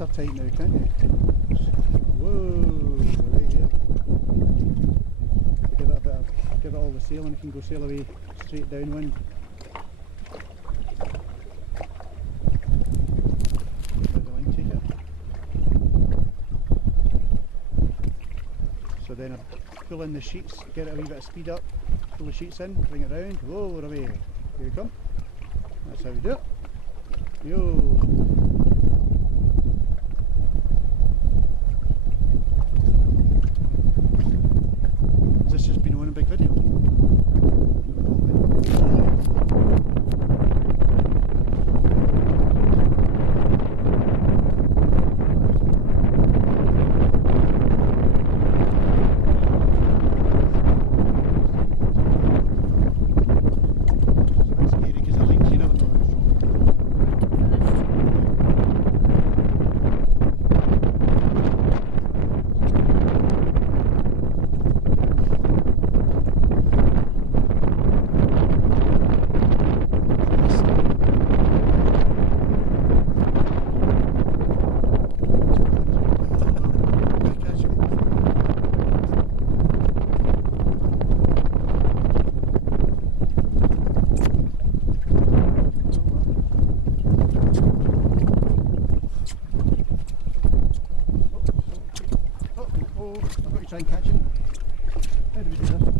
watertight now, can't you? Whoa, right here. Give it a bit of, give it all the sailing, it can go sail away straight downwind. Let the wind take it. So then I pull in the sheets, get it a wee bit of speed up, pull the sheets in, bring it round, lower away. Here we come. That's how we do it. Yo! Has this just been one big video? I've got to try and catch him. How do we do this?